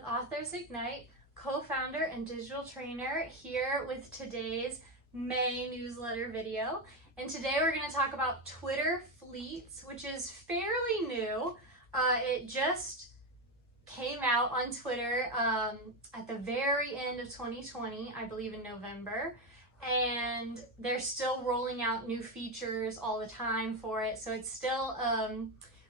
with Authors Ignite, co-founder and digital trainer, here with today's May newsletter video. And today we're going to talk about Twitter Fleets, which is fairly new. It just came out on Twitter at the very end of 2020, I believe in November. And they're still rolling out new features all the time for it. So it's still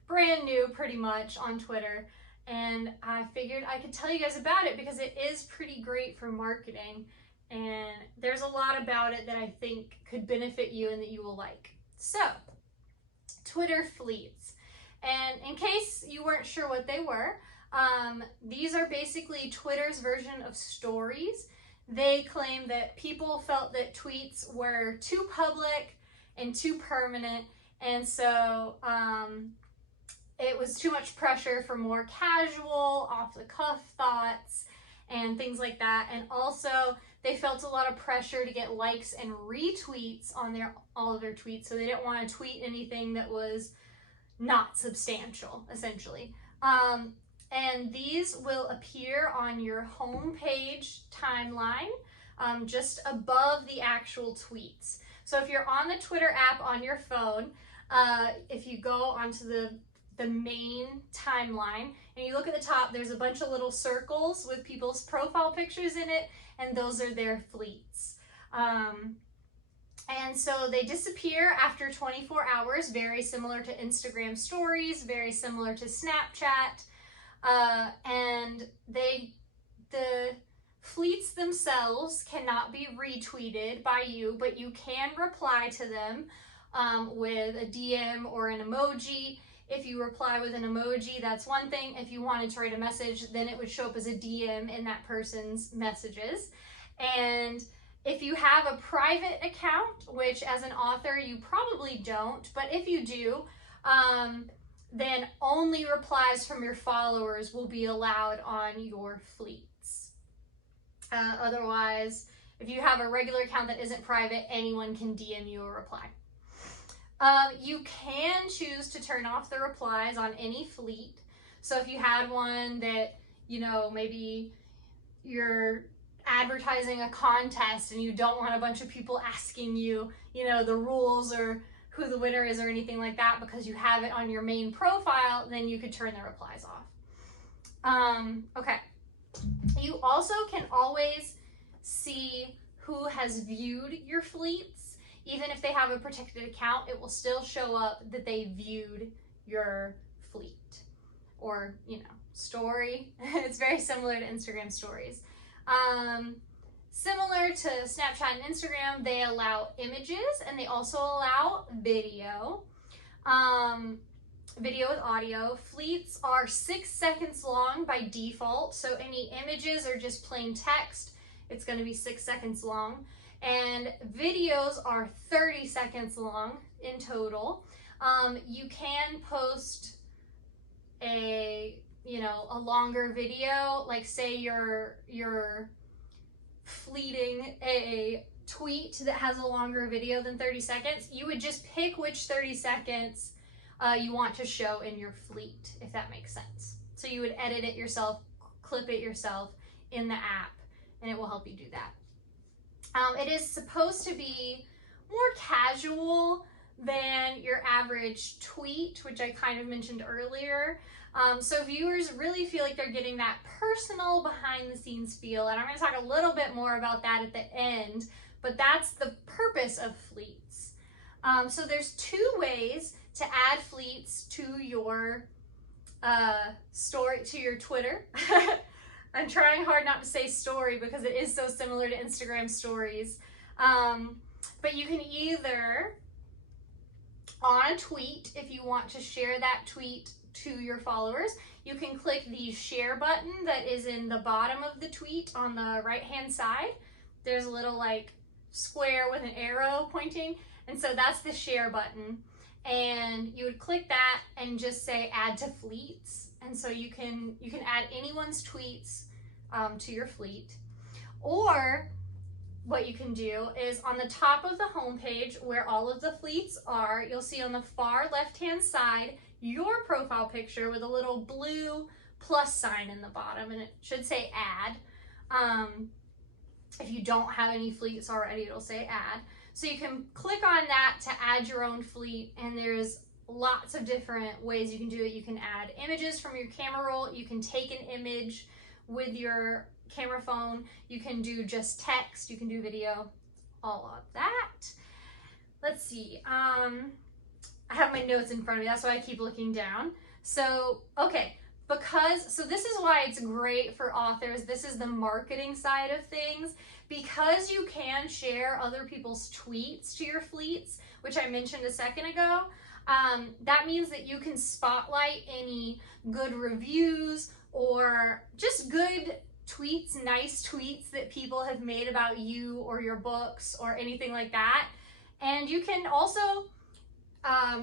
brand new pretty much on Twitter. And I figured I could tell you guys about it because it is pretty great for marketing. And there's a lot about it that I think could benefit you and that you will like. So, Twitter Fleets. And in case you weren't sure what they were, these are basically Twitter's version of stories. They claim that people felt that tweets were too public and too permanent, and so it was too much pressure for more casual, off-the-cuff thoughts and things like that. And also, they felt a lot of pressure to get likes and retweets on all of their tweets, so they didn't want to tweet anything that was not substantial, essentially. And these will appear on your homepage timeline, just above the actual tweets. So if you're on the Twitter app on your phone, if you go onto the main timeline and you look at the top, there's a bunch of little circles with people's profile pictures in it, and those are their fleets. And so they disappear after 24 hours, very similar to Instagram stories, very similar to Snapchat. And the fleets themselves cannot be retweeted by you, but you can reply to them with a DM or an emoji. If you reply with an emoji, that's one thing. If you wanted to write a message, then it would show up as a DM in that person's messages. And if you have a private account, which as an author you probably don't, but if you do, then only replies from your followers will be allowed on your fleets. Otherwise, if you have a regular account that isn't private, anyone can DM you a reply. You can choose to turn off the replies on any fleet. So if you had one that, maybe you're advertising a contest and you don't want a bunch of people asking you, the rules or who the winner is or anything like that because you have it on your main profile, then you could turn the replies off. Okay. You also can always see who has viewed your fleets. Even if they have a protected account, it will still show up that they viewed your fleet or, story. It's very similar to Instagram stories. Similar to Snapchat and Instagram, they allow images and they also allow video. Video with audio. Fleets are 6 seconds long by default, so any images or just plain text, it's going to be 6 seconds long. And videos are 30 seconds long in total. You can post a longer video, like say you're fleeting a tweet that has a longer video than 30 seconds. You would just pick which 30 seconds you want to show in your fleet, if that makes sense. So you would edit it yourself, clip it yourself in the app, and it will help you do that. It is supposed to be more casual than your average tweet, which I kind of mentioned earlier. So viewers really feel like they're getting that personal behind the scenes feel. And I'm going to talk a little bit more about that at the end, but that's the purpose of fleets. So there's 2 ways to add fleets to your story, to your Twitter. I'm trying hard not to say story because it is so similar to Instagram stories. But you can either, on a tweet, if you want to share that tweet to your followers, you can click the share button that is in the bottom of the tweet on the right-hand side. There's a little square with an arrow pointing, and so that's the share button. And you would click that and just say add to fleets. And so you can add anyone's tweets to your fleet. Or what you can do is on the top of the homepage where all of the fleets are, you'll see on the far left-hand side your profile picture with a little blue plus sign in the bottom, and it should say add. If you don't have any fleets already, it'll say add. So you can click on that to add your own fleet, and there's lots of different ways you can do it. You can add images from your camera roll. You can take an image with your camera phone. You can do just text. You can do video, all of that. Let's see. I have my notes in front of me. That's why I keep looking down. So, okay. So this is why it's great for authors. This is the marketing side of things. Because you can share other people's tweets to your fleets, which I mentioned a second ago, that means that you can spotlight any good reviews or just good tweets, nice tweets that people have made about you or your books or anything like that. And you can also,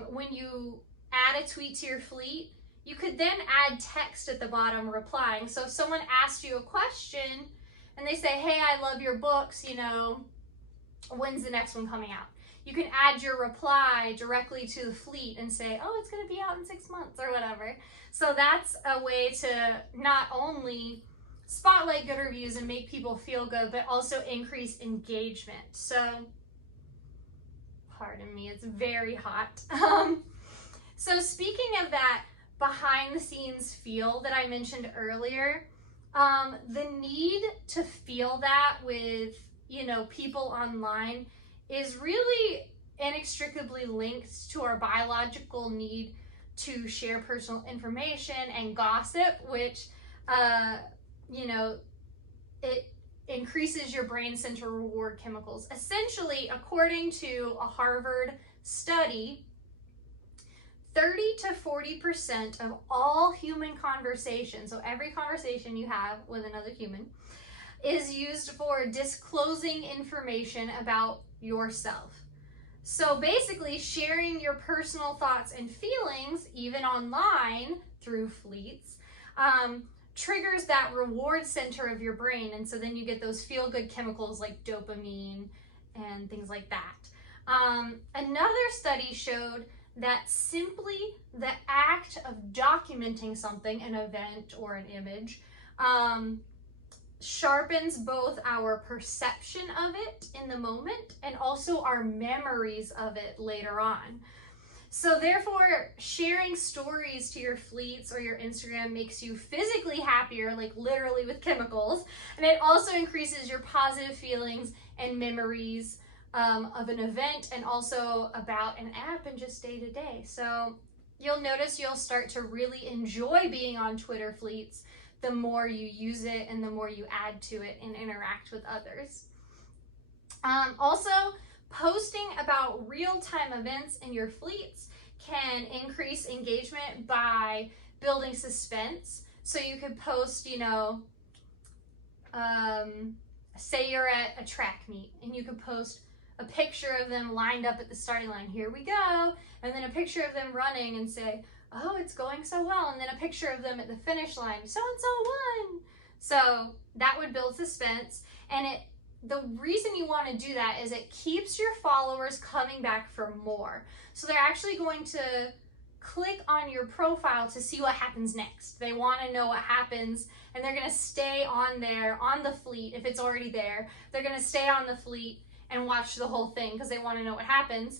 when you add a tweet to your fleet, you could then add text at the bottom replying. So if someone asked you a question and they say, hey, I love your books, you know, when's the next one coming out? You can add your reply directly to the fleet and say, oh, it's going to be out in 6 months or whatever. So that's a way to not only spotlight good reviews and make people feel good, but also increase engagement. So, pardon me, it's very hot. So speaking of that behind the scenes feel that I mentioned earlier, the need to feel that with, you know, people online is really inextricably linked to our biological need to share personal information and gossip, which, you know, it increases your brain center reward chemicals. Essentially, according to a Harvard study, 30 to 40% of all human conversations, so every conversation you have with another human, is used for disclosing information about yourself. So basically, sharing your personal thoughts and feelings, even online through fleets, triggers that reward center of your brain. And so then you get those feel-good chemicals like dopamine and things like that. Another study showed that simply the act of documenting something, an event or an image, sharpens both our perception of it in the moment and also our memories of it later on. So therefore, sharing stories to your fleets or your Instagram makes you physically happier, like literally with chemicals, and it also increases your positive feelings and memories of an event and also about an app and just day to day. So you'll notice you'll start to really enjoy being on Twitter fleets the more you use it and the more you add to it and interact with others. Also, posting about real-time events in your fleets can increase engagement by building suspense. So you could post, you know, say you're at a track meet and you could post a picture of them lined up at the starting line, here we go, and then a picture of them running and say, oh, it's going so well, and then a picture of them at the finish line, so-and-so won. So that would build suspense, and the reason you want to do that is it keeps your followers coming back for more. So they're actually going to click on your profile to see what happens next. They want to know what happens, and they're going to stay on there, on the fleet, if it's already there. They're going to stay on the fleet and watch the whole thing because they want to know what happens.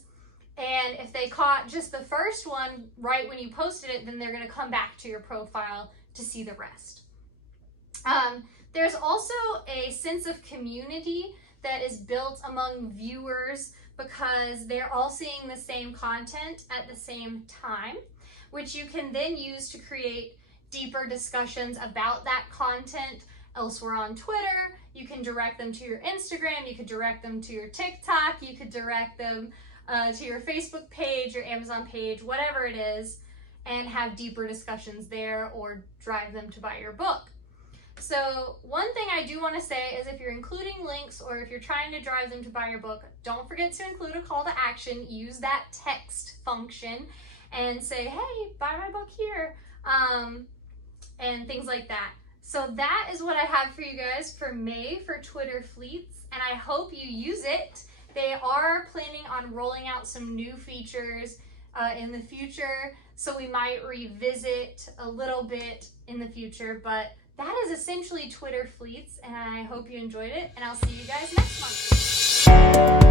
And if they caught just the first one right when you posted it, then they're going to come back to your profile to see the rest. There's also a sense of community that is built among viewers because they're all seeing the same content at the same time, which you can then use to create deeper discussions about that content elsewhere on Twitter. You can direct them to your Instagram, you could direct them to your TikTok, you could direct them to your Facebook page, your Amazon page, whatever it is, and have deeper discussions there or drive them to buy your book. So one thing I do want to say is if you're including links or if you're trying to drive them to buy your book, don't forget to include a call to action. Use that text function and say, hey, buy my book here, and things like that. So that is what I have for you guys for May for Twitter Fleets, and I hope you use it. They are planning on rolling out some new features in the future, so we might revisit a little bit in the future, but that is essentially Twitter fleets, and I hope you enjoyed it, and I'll see you guys next month.